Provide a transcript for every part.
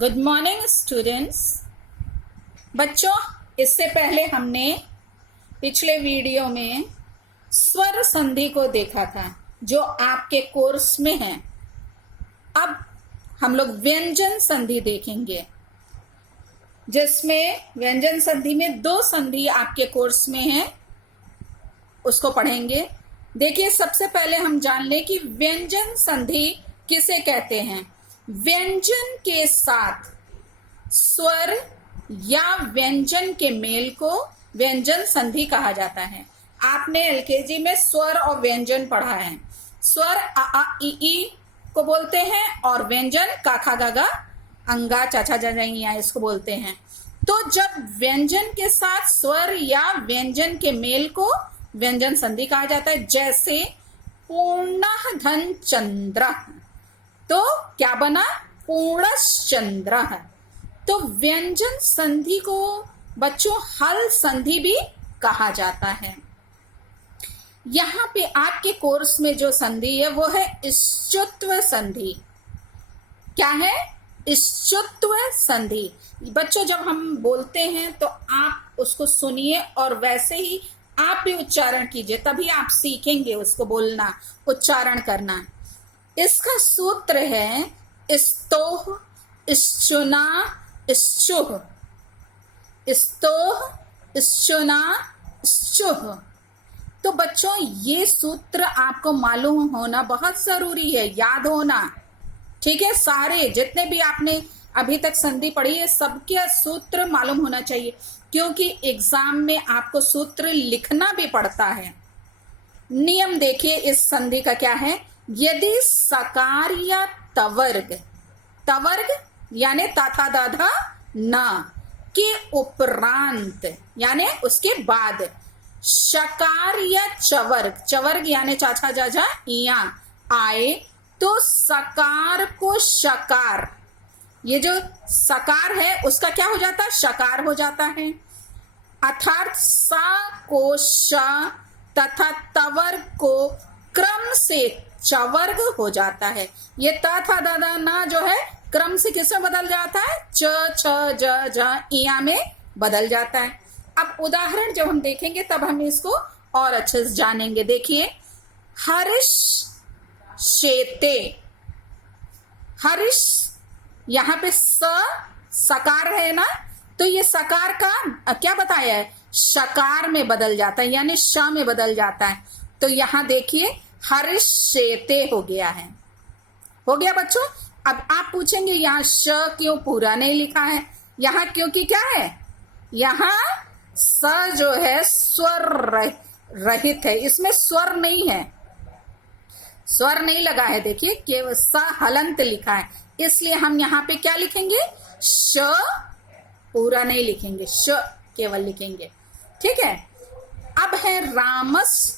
Good morning students. बच्चों, इससे पहले हमने पिछले वीडियो में स्वर संधि को देखा था जो आपके कोर्स में है। अब हम लोग व्यंजन संधि देखेंगे जिसमें व्यंजन संधि में दो संधि आपके कोर्स में है, उसको पढ़ेंगे। देखिए, सबसे पहले हम जान लें कि व्यंजन संधि किसे कहते हैं। व्यंजन के साथ स्वर या व्यंजन के मेल को व्यंजन संधि कहा जाता है। आपने एलकेजी में स्वर और व्यंजन पढ़ा है। स्वर अ आ इ ई को बोलते हैं और व्यंजन का खा गा गा अंगा चाचा जा इसको बोलते हैं। तो जब व्यंजन के साथ स्वर या व्यंजन के मेल को व्यंजन संधि कहा जाता है। जैसे पूर्णः धन चंद्र, तो क्या बना? पूर्णश्चंद्र। तो व्यंजन संधि को बच्चों हल संधि भी कहा जाता है। यहाँ पे आपके कोर्स में जो संधि है वो है इष्टुत्व संधि। क्या है? इष्टुत्व संधि। बच्चों, जब हम बोलते हैं तो आप उसको सुनिए और वैसे ही आप भी उच्चारण कीजिए, तभी आप सीखेंगे उसको बोलना, उच्चारण करना। इसका सूत्र है स्तोह, इश्चुना, इश्चुह। स्तोह, इश्चुना, इश्चुह। तो बच्चों, ये सूत्र आपको मालूम होना बहुत जरूरी है, याद होना। ठीक है, सारे जितने भी आपने अभी तक संधि पढ़ी है सबके सूत्र मालूम होना चाहिए, क्योंकि एग्जाम में आपको सूत्र लिखना भी पड़ता है। नियम देखिए इस संधि का क्या है। यदि सकार या तवर्ग, तवर्ग यानी ताथा दाधा ना के उपरांत यानी उसके बाद शकार या चवर्ग, चवर्ग यानी चाचा जाजा इया आए तो सकार को शकार, ये जो सकार है उसका क्या हो जाता है? शकार हो जाता है। अर्थात सा को श तथा तवर्ग को क्रम से चवर्ग हो जाता है। ये ता था दादा ना जो है क्रम से किसमें बदल जाता है? च छ ज झ इया में बदल जाता है। अब उदाहरण जब हम देखेंगे तब हम इसको और अच्छे से जानेंगे। देखिए, हर्ष शेते, हर्ष यहाँ पे सकार है ना, तो ये सकार का क्या बताया है? शकार में बदल जाता है यानी श में बदल जाता है। तो यहाँ देखिए हर्षेते हो गया है। हो गया बच्चों। अब आप पूछेंगे यहाँ श क्यों पूरा नहीं लिखा है? यहाँ क्योंकि क्या है, यहाँ स जो है स्वर रहित है, इसमें स्वर नहीं है, स्वर नहीं लगा है। देखिए केवल स हलंत लिखा है, इसलिए हम यहाँ पे क्या लिखेंगे? श पूरा नहीं लिखेंगे, श केवल लिखेंगे। ठीक है। अब है रामस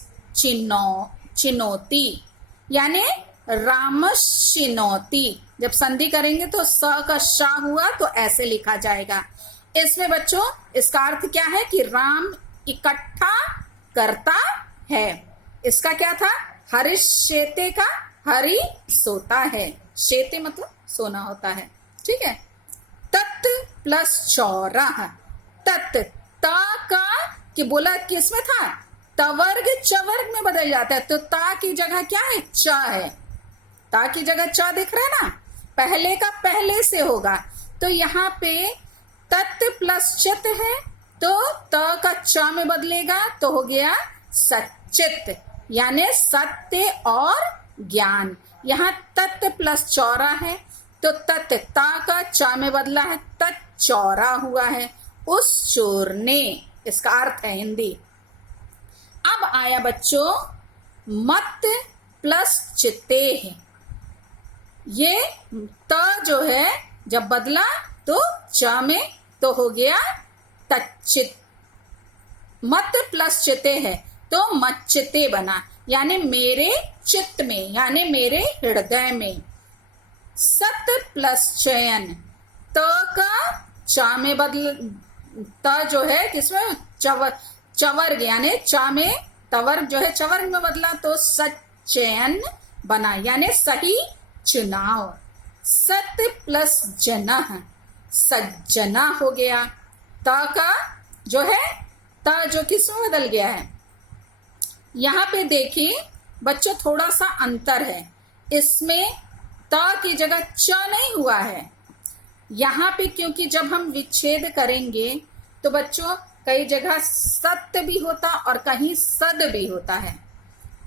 चिनोती यानी रामस चिनोती। जब संधि करेंगे तो स का शा हुआ तो ऐसे लिखा जाएगा। इसमें बच्चों इसका अर्थ क्या है कि राम इकट्ठा करता है। इसका क्या था? हरिश शेते का हरि सोता है, शेते मतलब सोना होता है। ठीक है। तत् प्लस चौराह, तत् ता का कि बोला किसमें था? तवर्ग चवर्ग में बदल जाता है, तो ता की जगह क्या है? च है। ता की जगह च दिख रहा है ना, पहले का पहले से होगा। तो यहाँ पे तत् प्लस चित है तो त का च में बदलेगा तो हो गया सचित यानी सत्य और ज्ञान। यहाँ तत् प्लस चौरा है तो तत् ता का च में बदला है, तत् चौरा हुआ है। उस चोर ने, इसका अर्थ है हिंदी। अब आया बच्चों मत प्लस चिते है। ये त जो है जब बदला तो च में तो हो गया तच्चित। मत प्लस चिते है तो मच्चिते बना यानी मेरे चित्त में यानी मेरे हृदय में। सत प्लस चयन, त का च में बदल, त जो है किसमें? चवर्ग यानी च में तवर्ग जो है चवर्ग में बदला तो सचयन बना यानी सही चुनाव। सत प्लस जनः सज्जना हो गया। त का जो है त जो किस में बदल गया है, यहाँ पे देखिए बच्चों थोड़ा सा अंतर है, इसमें त की जगह च नहीं हुआ है। यहाँ पे क्योंकि जब हम विच्छेद करेंगे तो बच्चों कई जगह सत्य भी होता और कहीं सद भी होता है।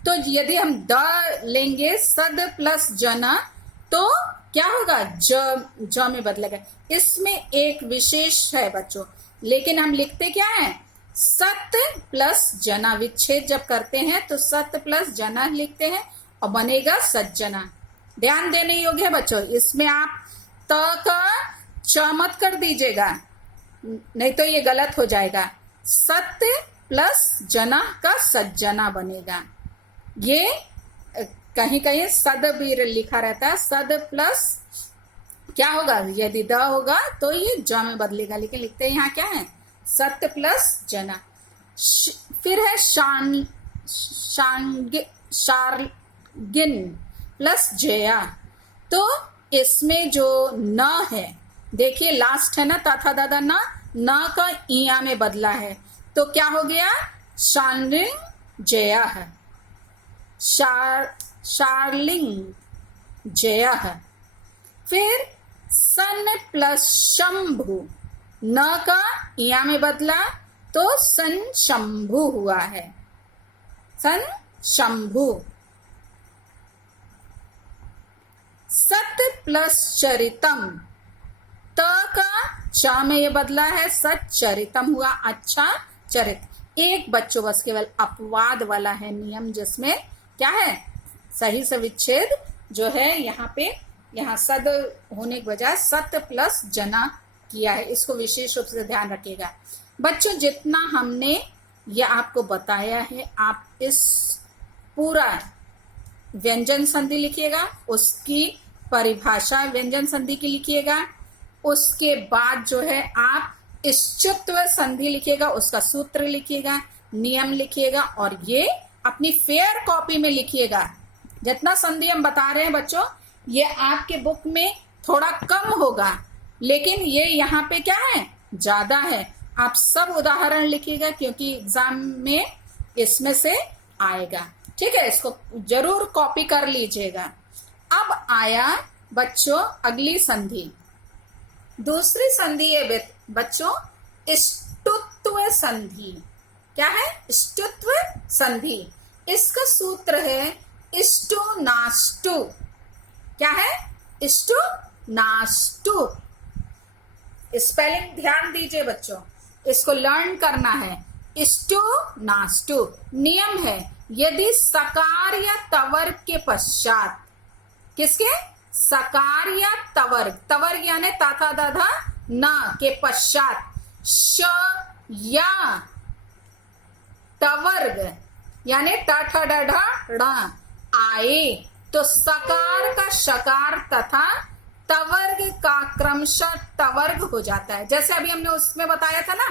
तो यदि हम द लेंगे सद प्लस जना तो क्या होगा, ज में बदलेगा। इसमें एक विशेष है बच्चों, लेकिन हम लिखते क्या है, सत्य प्लस जना। विच्छेद जब करते हैं तो सत्य प्लस जना लिखते हैं और बनेगा सज्जना। ध्यान देने योग्य है बच्चों, इसमें आप त का च मत कर दीजिएगा, नहीं तो ये गलत हो जाएगा। सत्य प्लस जना का सज्जना बनेगा। ये कहीं कहीं सद भी लिखा रहता है, सद प्लस क्या होगा, यदि द होगा तो ये ज में बदलेगा, लेकिन लिखते हैं यहाँ क्या है, सत्य प्लस जना। फिर है शार्गिन प्लस जया। तो इसमें जो न है, देखिए लास्ट है ना तथा दादा न का इया में बदला है, तो क्या हो गया, शार्लिंग जया है, शार्लिंग जया है। फिर सन प्लस शंभु, न का इया में बदला तो सन शंभु हुआ है, सन शंभु। सत प्लस चरितम, त का च में ये बदला है, सच्चरितम हुआ, अच्छा चरित। एक बच्चों बस केवल अपवाद वाला है नियम, जिसमें क्या है, सही से विच्छेद जो है यहाँ पे, यहाँ सद होने की बजाय सत्य प्लस जना किया है, इसको विशेष रूप से ध्यान रखिएगा बच्चों। जितना हमने ये आपको बताया है, आप इस पूरा व्यंजन संधि लिखिएगा, उसकी परिभाषा व्यंजन संधि की लिखिएगा, उसके बाद जो है आप इष्टत्व संधि लिखिएगा, उसका सूत्र लिखिएगा, नियम लिखिएगा, और ये अपनी फेयर कॉपी में लिखिएगा। जितना संधि हम बता रहे हैं बच्चों, ये आपके बुक में थोड़ा कम होगा, लेकिन ये यहाँ पे क्या है, ज्यादा है। आप सब उदाहरण लिखिएगा क्योंकि एग्जाम में इसमें से आएगा, ठीक है, इसको जरूर कॉपी कर लीजिएगा। अब आया बच्चों अगली संधि, दूसरी संधि है बच्चों इष्टुत्व संधि। क्या है, इष्टुत्व संधि। इसका सूत्र है इष्टु नाष्टु। क्या है, इष्टु नाष्टु। स्पेलिंग ध्यान दीजिए बच्चों, इसको लर्न करना है। इष्टु नाष्टु नियम है, यदि सकार या तवर्ग के पश्चात, किसके, सकार या तवर्ग, तवर्ग यानी ताथा दाधा न के पश्चात श या तवर्ग यानी ट ढ ढ आए तो सकार का शकार तथा तवर्ग का क्रमशः तवर्ग हो जाता है। जैसे अभी हमने उसमें बताया था ना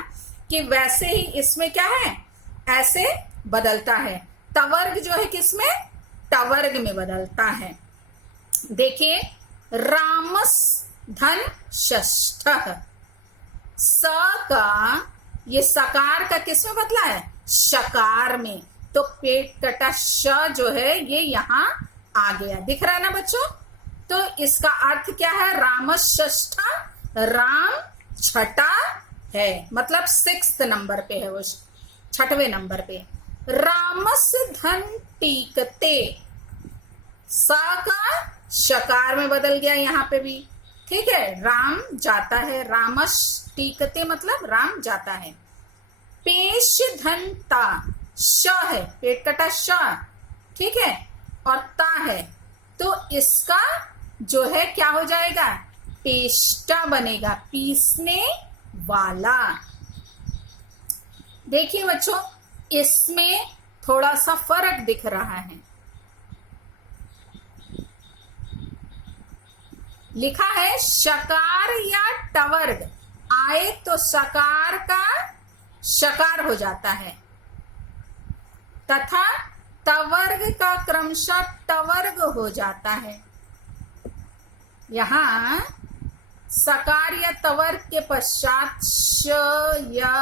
कि वैसे ही इसमें क्या है, ऐसे बदलता है। तवर्ग जो है किसमें, तवर्ग में बदलता है। देखिए रामस धन षष्ठ, स का ये सकार का किस में बदला है, शकार में, तो पेट कटा श जो है ये यहाँ आ गया, दिख रहा है ना बच्चों। तो इसका अर्थ क्या है, रामस षष्ठा, राम छठा है, मतलब 6th नंबर पे है, वो 6वें नंबर पे। रामस धन टीकते, सा का शकार में बदल गया यहाँ पे भी, ठीक है, राम जाता है, रामस टीकते मतलब राम जाता है। पेश धन ता, श है, पेट कटा श, ठीक है, और ता है, तो इसका जो है क्या हो जाएगा, पेष्टा बनेगा, पीसने वाला। देखिए बच्चों इसमें थोड़ा सा फर्क दिख रहा है, लिखा है शकार या टवर्ग आए तो सकार का शकार हो जाता है तथा तवर्ग का क्रमशः टवर्ग हो जाता है। यहां सकार या तवर्ग के पश्चात श या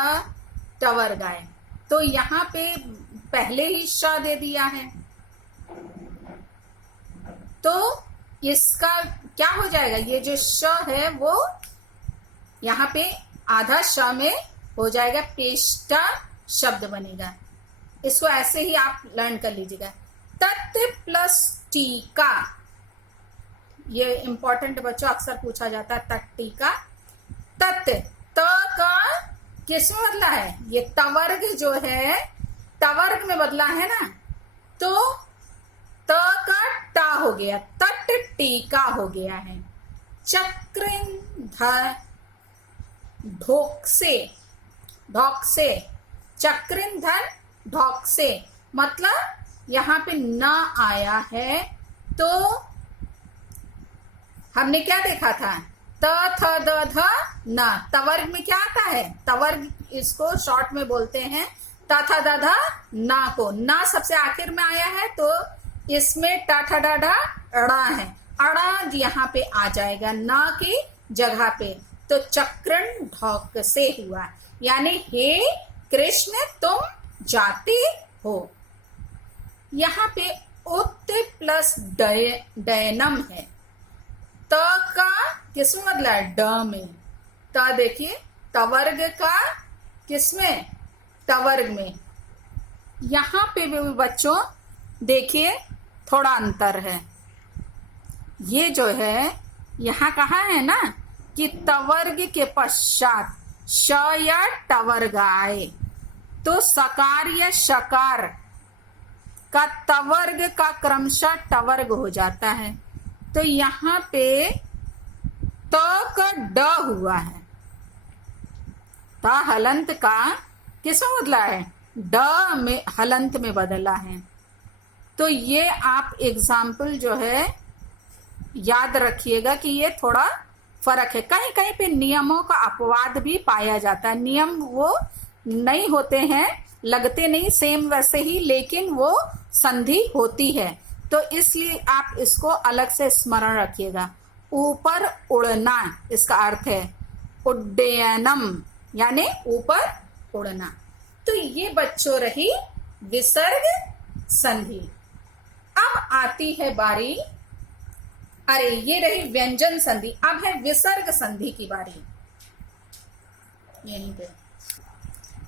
टवर्ग आए, तो यहाँ पे पहले ही श दे दिया है, तो इसका क्या हो जाएगा, ये जो श है वो यहाँ पे आधा श में हो जाएगा, पेष्टा शब्द बनेगा। इसको ऐसे ही आप लर्न कर लीजिएगा। तत् प्लस टीका, ये इंपॉर्टेंट बच्चों अक्सर पूछा जाता है, तत् टीका। तत् त का किस में बदला है, ये तवर्ग जो है तवर्ग में बदला है ना, तो त का टा हो गया, तट टीका हो गया है। चक्रिंधर ढोकसे, ढोकसे, चक्रिंधर ढोकसे, मतलब यहाँ पे न आया है, तो हमने क्या देखा था, त थ द ध न, तवर्ग में क्या आता है, तवर्ग इसको शॉर्ट में बोलते हैं त थ द ध न को, न सबसे आखिर में आया है, तो इसमें ट ठ ड ढ अड़ा है, अड़ा यहाँ पे आ जाएगा न की जगह पे, तो चक्रण ढोक से हुआ, यानी हे कृष्ण तुम जाते हो। यहाँ पे उत प्लस डयनम है, त का किसमें बदला है, ड में, त देखिए तवर्ग का किसमें, तवर्ग में। यहाँ पे भी बच्चों देखिए थोड़ा अंतर है, ये जो है यहाँ कहा है ना कि तवर्ग के पश्चात श या टवर्ग आए, तो सकार या शकार का तवर्ग का क्रमशः टवर्ग हो जाता है, तो यहाँ पे त का ड हुआ है, त हलंत का किसमें बदला है, ड में हलंत में बदला है। तो ये आप एग्जाम्पल जो है याद रखिएगा कि ये थोड़ा फर्क है, कहीं कहीं पे नियमों का अपवाद भी पाया जाता है, नियम वो नहीं होते हैं, लगते नहीं सेम वैसे ही, लेकिन वो संधि होती है, तो इसलिए आप इसको अलग से स्मरण रखिएगा। ऊपर उड़ना, इसका अर्थ है उड्डयनम, यानी ऊपर उड़ना। तो ये बच्चों रही विसर्ग संधि। अब आती है बारी, अरे ये रही व्यंजन संधि, अब है विसर्ग संधि की बारी। यहीं पे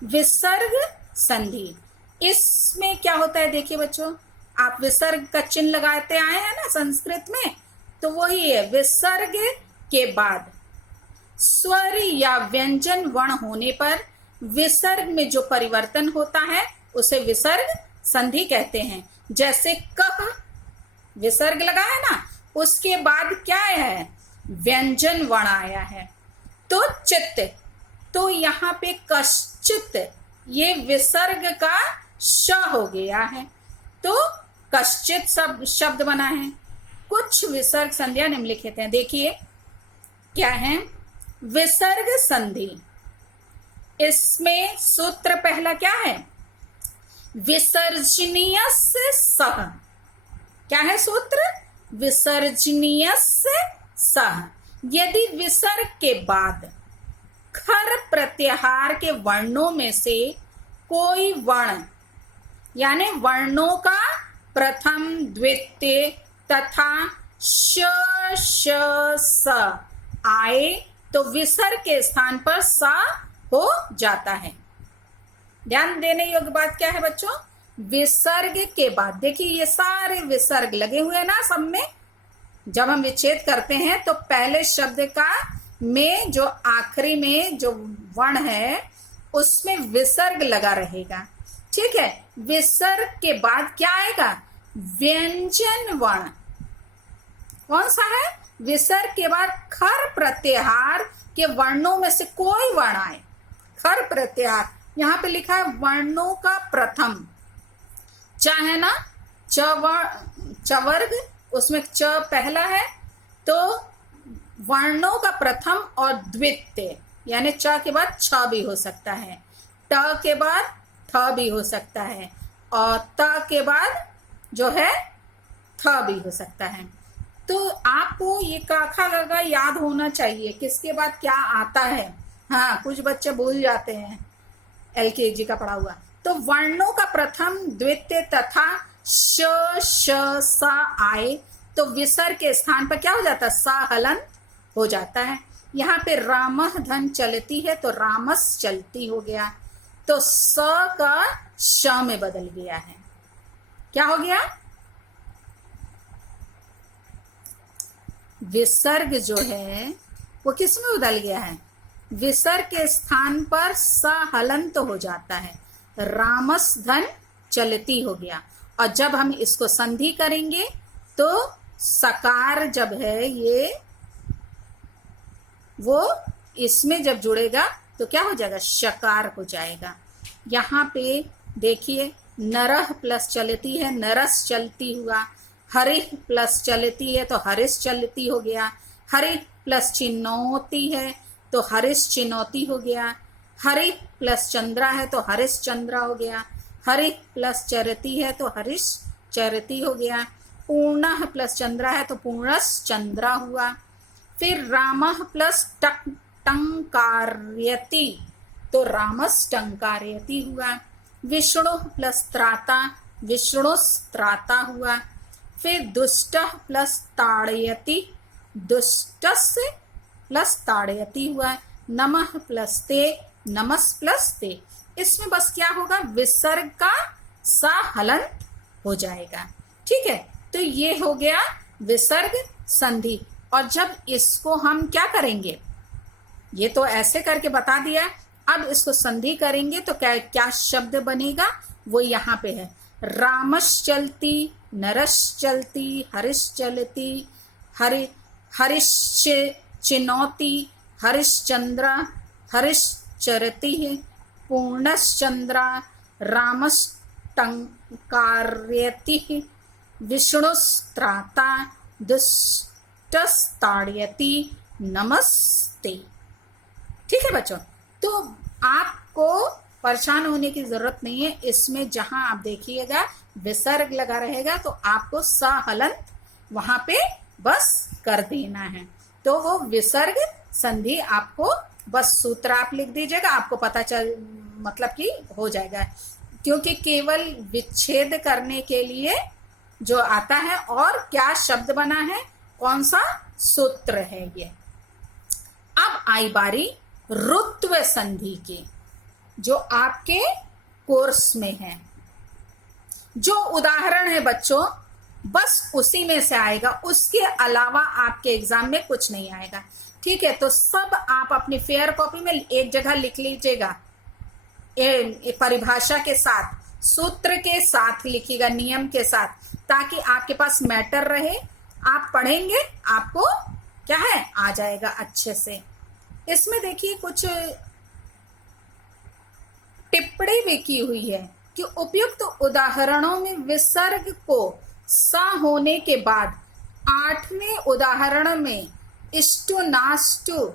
विसर्ग संधि, इसमें क्या होता है, देखिए बच्चों आप विसर्ग का चिन्ह लगाते आए हैं ना संस्कृत में, तो वही है, विसर्ग के बाद स्वर या व्यंजन वर्ण होने पर विसर्ग में जो परिवर्तन होता है उसे विसर्ग संधि कहते हैं। जैसे कह विसर्ग लगा है ना, उसके बाद क्या है, व्यंजन वर्ण आया है, तो चित्त, तो यहाँ पे कश्चित, ये विसर्ग का श हो गया है, तो कश्चित सब शब्द बना है। कुछ विसर्ग संधियां निम्नलिखित हैं, देखिए क्या है, विसर्ग संधि, इसमें सूत्र पहला क्या है, विसर्जनीय से सह, क्या है सूत्र, विसर्जनीय से सह। यदि विसर्ग के बाद खर प्रत्याहार के वर्णों में से कोई वर्ण, यानी वर्णों का प्रथम द्वितीय तथा श श स आए, तो विसर्ग के स्थान पर सा हो जाता है। ध्यान देने योग्य बात क्या है बच्चों, विसर्ग के बाद देखिए ये सारे विसर्ग लगे हुए हैं ना सब में, जब हम विच्छेद करते हैं तो पहले शब्द का में जो आखिरी में जो वर्ण है उसमें विसर्ग लगा रहेगा, ठीक है। विसर्ग के बाद क्या आएगा, व्यंजन वर्ण, कौन सा है, विसर्ग के बाद खर प्रत्याहार के वर्णों में से कोई वर्ण आए, खर प्रत्याहार, यहां पे लिखा है वर्णों का प्रथम, च है ना, चवर्ग, उसमें च पहला है, तो वर्णों का प्रथम और द्वितीय, यानी च के बाद छ भी हो सकता है, ट के बाद थ भी हो सकता है, और त के बाद जो है थ भी हो सकता है। तो आपको ये काखा गगा याद होना चाहिए, किसके बाद क्या आता है। हाँ, कुछ बच्चे भूल जाते हैं एलकेजी का पढ़ा हुआ। तो वर्णों का प्रथम द्वितीय तथा श श स आए तो विसर्ग के स्थान पर क्या हो जाता है, सा हलन हो जाता है। यहाँ पे रामः धन चलती है तो रामस चलती हो गया, तो स का श में बदल गया है। क्या हो गया, विसर्ग जो है वो किस में बदल गया है, विसर्ग के स्थान पर स हलंत हो जाता है, रामस धन चलती हो गया। और जब हम इसको संधि करेंगे तो सकार जब है ये वो इसमें जब जुड़ेगा तो क्या हो जाएगा, शकार हो जाएगा। यहाँ पे देखिए नरह प्लस चलती है, नरस चलती हुआ, हरिह प्लस चलती है तो हरिश चलती हो गया, हरि प्लस चिन्नौती है तो हरिश चिन्नौती हो गया, हरि प्लस चंद्रा है तो हरिश चंद्रा हो गया, हरि प्लस चरती है तो हरिश चरती हो गया, पूर्णः प्लस चंद्रा है तो पूर्णस चंद्रा हुआ। फिर रामः प्लस टंकारयति तो रामस टंकारयति हुआ, विष्णु प्लस त्राता विष्णुस्त्राता हुआ। फिर दुष्टः प्लस ताड़यति दुष्टस् प्लस ताड़यति हुआ, नमः प्लस ते नमस प्लस ते। इसमें बस क्या होगा, विसर्ग का सा हलंत हो जाएगा। ठीक है, तो ये हो गया विसर्ग संधि। और जब इसको हम क्या करेंगे, ये तो ऐसे करके बता दिया, अब इसको संधि करेंगे तो क्या क्या शब्द बनेगा वो यहाँ पे है, रामश चलती, नरश चलती, हरिश चलती, हरिश चिनौती, हरिश चंद्रा, हरिश चरती है, पूर्णश्चंद्रा, रामस टंकारयति, विष्णुस्त्राता, दुष्टस्ताड़यति, नमस्ते। ठीक है बच्चों, तो आपको परेशान होने की जरूरत नहीं है। इसमें जहां आप देखिएगा विसर्ग लगा रहेगा तो आपको सा हलंत वहां पे बस कर देना है। तो वो विसर्ग संधि आपको बस सूत्र आप लिख दीजिएगा, आपको पता चल मतलब कि हो जाएगा। क्योंकि केवल विच्छेद करने के लिए जो आता है और क्या शब्द बना है, कौन सा सूत्र है ये। अब आई बारी रुत्व संधि की, जो आपके कोर्स में है। जो उदाहरण है बच्चों बस उसी में से आएगा, उसके अलावा आपके एग्जाम में कुछ नहीं आएगा। ठीक है, तो सब आप अपनी फेयर कॉपी में एक जगह लिख लीजिएगा, परिभाषा के साथ, सूत्र के साथ लिखिएगा, नियम के साथ, ताकि आपके पास मैटर रहे। आप पढ़ेंगे आपको क्या है आ जाएगा अच्छे से। इसमें देखिए कुछ टिप्पणी भी की हुई है कि उपयुक्त उदाहरणों में विसर्ग को सा होने के बाद 8वें उदाहरण में इष्टु नाष्टु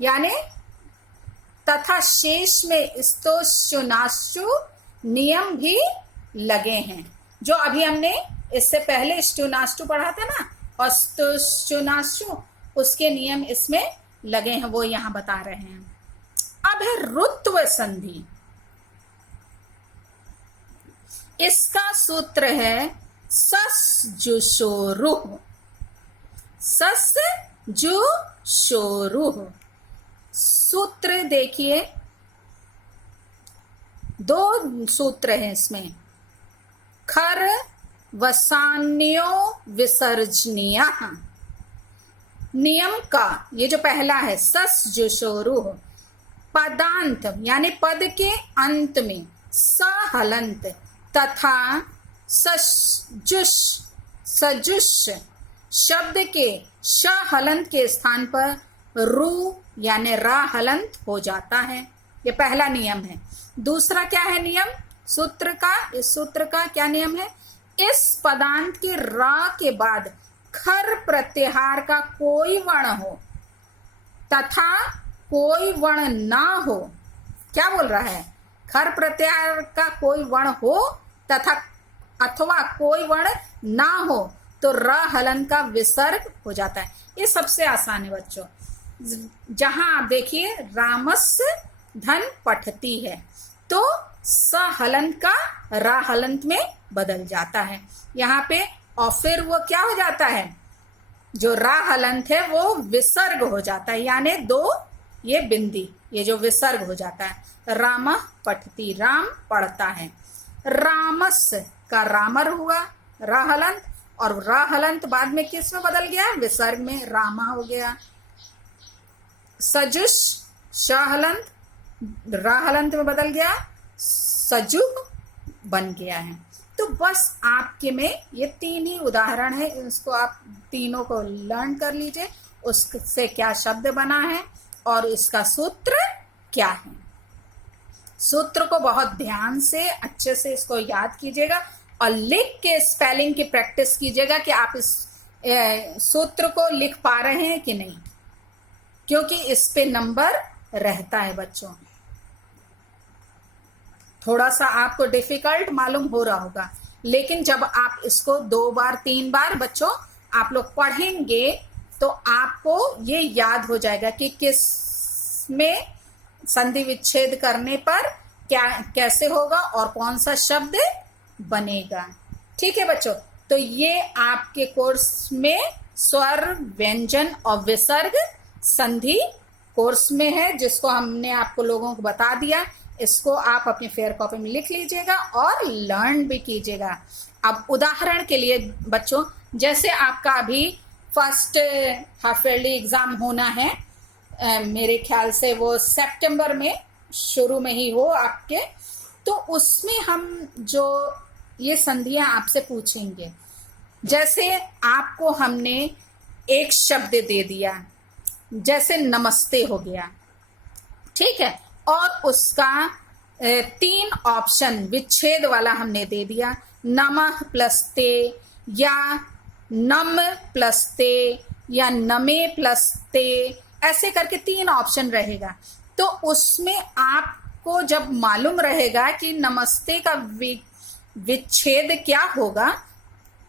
यानी तथा शेष में स्तोष्टु नाष्टु नियम भी लगे हैं। जो अभी हमने इससे पहले इष्टु नाष्टु पढ़ा था ना, और स्तोष्टु नाष्टु, उसके नियम इसमें लगे हैं, वो यहां बता रहे हैं। अब है रुत्व संधि। इसका सूत्र है सस जुशोरुह, सस जुशोरुह। सूत्र देखिए, दो सूत्र हैं इसमें, खर वसान्यो विसर्जनीय। नियम का ये जो पहला है सस जुशोरुह, पदांत यानी पद के अंत में स हलंत तथा सजुष सजुष शब्द के श हलंत के स्थान पर रू यानी रा हलंत हो जाता है। ये पहला नियम है। दूसरा क्या है नियम सूत्र का, इस सूत्र का क्या नियम है, इस पदांत के रा के बाद खर प्रत्याहार का कोई वर्ण हो तथा कोई वर्ण ना हो। क्या बोल रहा है, खर प्रत्याहार का कोई वर्ण हो तथा अथवा कोई वर्ण ना हो तो र हलन का विसर्ग हो जाता है। ये सबसे आसान है बच्चों। जहां आप देखिए रामस्य धन पठती है तो स हलंत का रा हलंत में बदल जाता है यहाँ पे, और फिर वो क्या हो जाता है, जो रा हलंत है वो विसर्ग हो जाता है, यानी दो ये बिंदी, ये जो विसर्ग हो जाता है। राम पठती, राम पढ़ता है। रामस का रामर हुआ रा हलंत, और रा हलंत बाद में किस में बदल गया, विसर्ग में, रामा हो गया। सजुष श हलंत रा हलंत में बदल गया, सजुग बन गया है। तो बस आपके में ये तीन ही उदाहरण है, इसको आप तीनों को लर्न कर लीजिए, उससे क्या शब्द बना है और इसका सूत्र क्या है। सूत्र को बहुत ध्यान से अच्छे से इसको याद कीजिएगा और लिख के स्पेलिंग की प्रैक्टिस कीजिएगा कि आप इस सूत्र को लिख पा रहे हैं कि नहीं, क्योंकि इस पे नंबर रहता है बच्चों। थोड़ा सा आपको डिफिकल्ट मालूम हो रहा होगा, लेकिन जब आप इसको 2 बार 3 बार बच्चों आप लोग पढ़ेंगे तो आपको ये याद हो जाएगा कि किस में संधि विच्छेद करने पर क्या कैसे होगा और कौन सा शब्द बनेगा। ठीक है बच्चों, तो ये आपके कोर्स में स्वर, व्यंजन और विसर्ग संधि कोर्स में है, जिसको हमने आपको लोगों को बता दिया। इसको आप अपनी फेयर कॉपी में लिख लीजिएगा और लर्न भी कीजिएगा। अब उदाहरण के लिए बच्चों, जैसे आपका अभी फर्स्ट हाफ ईयरली एग्जाम होना है, मेरे ख्याल से वो सितंबर में शुरू में ही हो आपके, तो उसमें हम जो ये संधियां आपसे पूछेंगे, जैसे आपको हमने एक शब्द दे दिया, जैसे नमस्ते हो गया, ठीक है, और उसका 3 ऑप्शन विच्छेद वाला हमने दे दिया, नमः प्लस ते, या नम प्लस ते, या नमे प्लस ते, ऐसे करके 3 ऑप्शन रहेगा। तो उसमें आपको जब मालूम रहेगा कि नमस्ते का विच्छेद क्या होगा,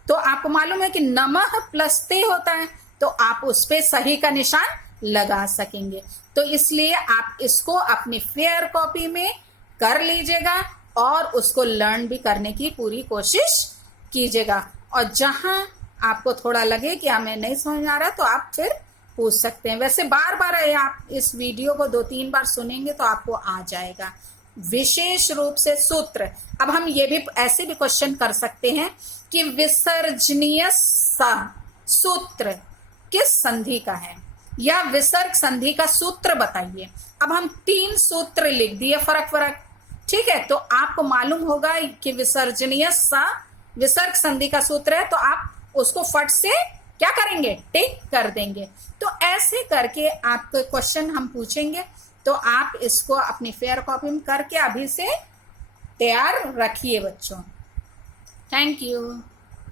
तो आपको मालूम है कि नमः प्लस ते होता है, तो आप उस पे सही का निशान लगा सकेंगे। तो इसलिए आप इसको अपनी फेयर कॉपी में कर लीजिएगा और उसको लर्न भी करने की पूरी कोशिश कीजिएगा। और जहां आपको थोड़ा लगे कि हमें नहीं समझ आ रहा, तो आप फिर पूछ सकते हैं। वैसे बार बार आप इस वीडियो को 2-3 बार सुनेंगे तो आपको आ जाएगा, विशेष रूप से सूत्र। अब हम ये भी ऐसे भी क्वेश्चन कर सकते हैं कि विसर्जनीय सूत्र किस संधि का है, या विसर्ग संधि का सूत्र बताइए। अब हम 3 सूत्र लिख दिए फरक, ठीक है, तो आपको मालूम होगा कि विसर्जनीय विसर्ग संधि का सूत्र है, तो आप उसको फट से क्या करेंगे, टिक कर देंगे। तो ऐसे करके आपको क्वेश्चन हम पूछेंगे, तो आप इसको अपनी फेयर कॉपी में करके अभी से तैयार रखिए बच्चों। Thank you.